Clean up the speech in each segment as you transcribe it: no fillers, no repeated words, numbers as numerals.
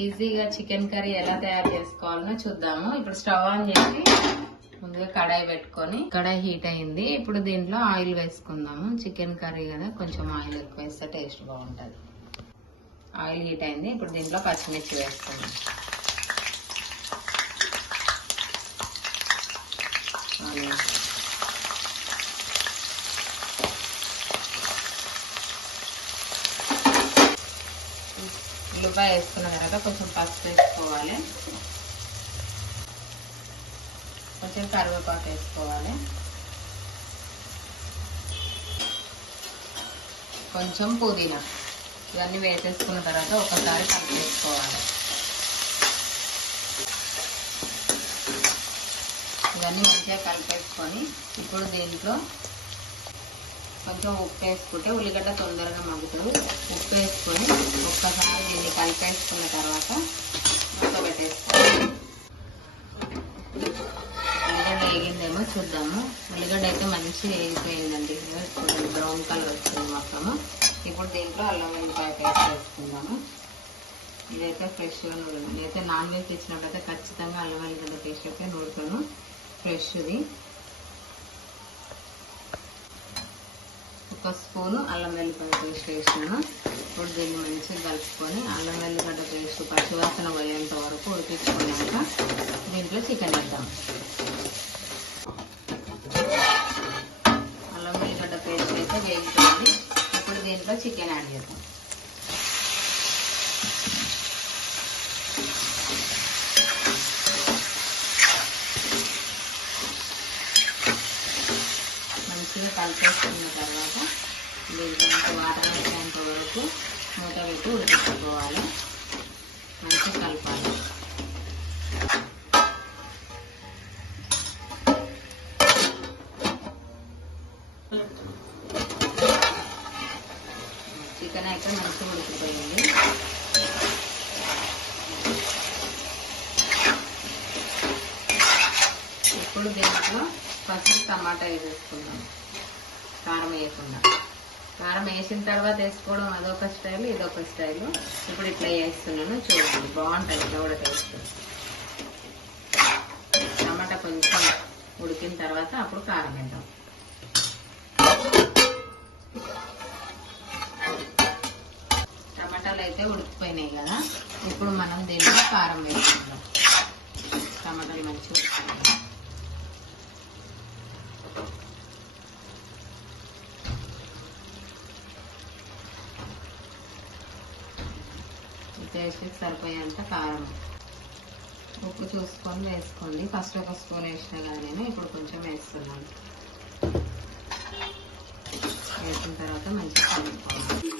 ఈజీగా chicken curry ఎలా తయారు చేసుకోవాలో చూద్దాము. ఇప్పుడు స్టవ్ ఆన్ చేసి ముందుగా కడాయి పెట్టుకొని, కడాయి హీట్ అయింది. ఇప్పుడు దీంట్లో ఆయిల్ వేసుకుందాము. చికెన్ కర్రీ కదా, కొంచెం ఆయిల్ ఎక్కువ వేస్తే టేస్ట్ బాగుంటుంది. ఆయిల్ హీట్ అయింది. ఇప్పుడు దీంట్లో పచ్చిమిర్చి వేసుకుందాం. ఉల్లిపాయ వేసుకున్న తర్వాత కొంచెం పసుపు వేసుకోవాలి, కొంచెం కరివేపాకు వేసుకోవాలి, కొంచెం పుదీనా. ఇవన్నీ వేసేసుకున్న తర్వాత ఒకసారి కలిపేసుకోవాలి. ఇవన్నీ మంచిగా కలిపేసుకొని ఇప్పుడు దీంట్లో కొంచెం ఉప్పు వేసుకుంటే ఉల్లిగడ్డ తొందరగా మగ్గుతుంది. ఉప్పు వేసుకొని ఒక్కసారి దీన్ని కలిపేసుకున్న తర్వాత మూత పెట్టేసుకోవాలి. ఉల్లిగడ్డ వేగిందేమో చూద్దాము. ఉల్లిగడ్డ అయితే మంచిగా వేగిపోయిందండి, బ్రౌన్ కలర్ వచ్చింది మొత్తము. ఇప్పుడు దీంట్లో అల్లం వెల్లిపాయ పేస్ట్ వేసుకుందాము. ఇదైతే ఫ్రెష్గా నూరుతాను. నేనైతే నాన్ వెజ్ తెచ్చినప్పుడైతే ఖచ్చితంగా అల్లం వెల్లిగడ్డ పేస్ట్ అయితే నూరుతాను, ఫ్రెష్ది. ఒక స్పూను అల్లం వెల్లిపాయ పేస్ట్ వేసినాను. ఇప్పుడు దీన్ని మంచిగా కలుపుకొని అల్లం వెల్లిగడ్డ పేస్ట్ పచ్చివాసన పోయేంత వరకు ఉడికించుకున్నాక దీంట్లో చికెన్ వేద్దాం. అల్లం వెల్లిగడ్డ పేస్ట్ అయితే వేగిపోయింది. ఇప్పుడు దీంట్లో చికెన్ యాడ్ చేద్దాం. మంచిగా కలిపేసుకున్న తర్వాత దీంట్లో వాటర్ వచ్చేంత వరకు మూత పెట్టి ఉడికించుకోవాలి. మంచిగా కలపాలి. చికెన్ అయితే మంచిగా ఉడికిపోయింది. ఇప్పుడు దీంట్లో ఫస్ట్ టమాటా వేసేసుకుందాం, కారం వేయకుండా. కారం వేసిన తర్వాత వేసుకోవడం అదొక స్టైల్, ఇదొక స్టైలు. ఇప్పుడు ఇట్లా వేస్తున్నాను, చూడండి బాగుంటుంది ఇట్లా కూడా టేస్ట్. టమాటా కొంచెం ఉడికిన తర్వాత అప్పుడు కారం వేద్దాం. టమాటాలు అయితే ఉడికిపోయినాయి కదా, ఇప్పుడు మనం దీంట్లో కారం వేసుకుందాం. టమాటాలు మంచిగా ఉడికిపోయినాయి. టేస్ట్కి సరిపోయేంత కారం, ఉప్పు చూసుకొని వేసుకోండి. ఫస్ట్ ఒక స్పూన్ వేసినా కానీ నేను ఇప్పుడు కొంచెం వేస్తున్నాను. వేసిన తర్వాత మంచిగా కలుపుకోవాలి.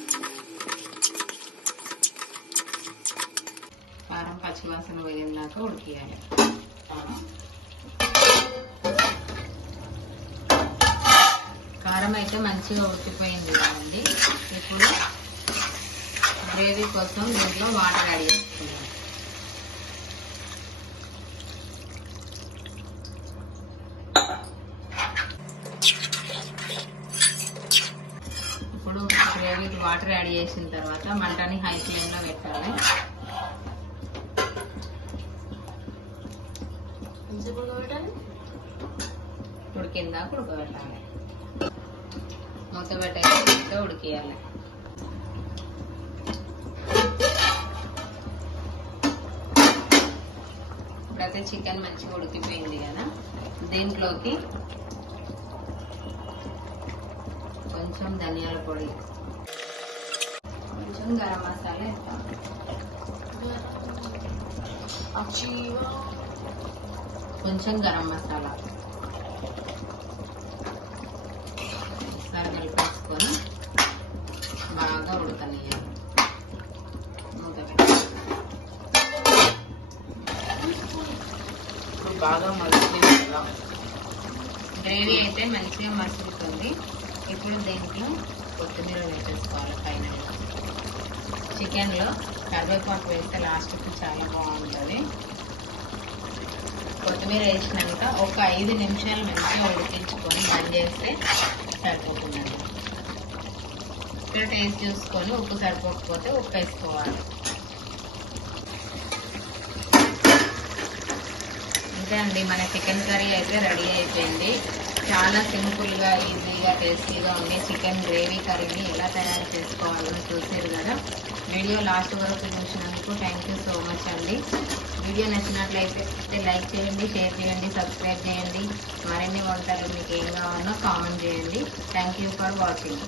కారం పచ్చివాసన పోయేదాకా ఉడికియాలి. కారం అయితే మంచిగా ఉడికిపోయింది కదండి. ఇప్పుడు గ్రేవీ కోసం దీంట్లో వాటర్ యాడ్ చేసుకున్నాం. ఇప్పుడు గ్రేవీకి వాటర్ యాడ్ చేసిన తర్వాత మంటని హై ఫ్లేమ్లో పెట్టాలి. ఉడికిందాక ఉడకబెట్టాలి. మూత పెట్టేసి ఉడికియాలి. ఇప్పుడైతే చికెన్ మంచిగా ఉడికిపోయింది కదా, దీంట్లోకి కొంచెం ధనియాల పొడి, కొంచెం గరం మసాలా వేస్తాం, కొంచెం గరం మసాలా. ఒకసారి కలిపేసుకొని బాగా ఉడకనియాలి. మూత పెట్టి బాగా మగ్గుతుంది కదా, గ్రేవీ అయితే మంచిగా మగ్గుతుంది. ఇప్పుడు దీంట్లో కొత్తిమీర వేసేసుకోవాలి. పైన చికెన్లో కరివేపాకు వేస్తే లాస్ట్కి చాలా బాగుంటుంది. కొత్తిమీర వేసినాక ఒక 5 నిమిషాలు మంచిగా ఉడికించుకొని బంద్ చేస్తే సరిపోతుందండి. ఇక్కడ టేస్ట్ చూసుకొని ఉప్పు సరిపోకపోతే ఉప్పు వేసుకోవాలి. అంతే అండి, మన చికెన్ కర్రీ అయితే రెడీ అయిపోయింది. చాలా సింపుల్గా, ఈజీగా, టేస్టీగా ఉండే చికెన్ గ్రేవీ కర్రీని ఎలా తయారు చేసుకోవాలో చూసారు కదా. వీడియో లాస్ట్ వరకు చూసినందుకు థ్యాంక్ యూ సో మచ్ అండి. వీడియో నచ్చినట్లయితే లైక్ చేయండి, షేర్ చేయండి, సబ్స్క్రైబ్ చేయండి. మరిన్ని వంటలు మీకు ఏం కావాలో కామెంట్ చేయండి. Thank you for watching.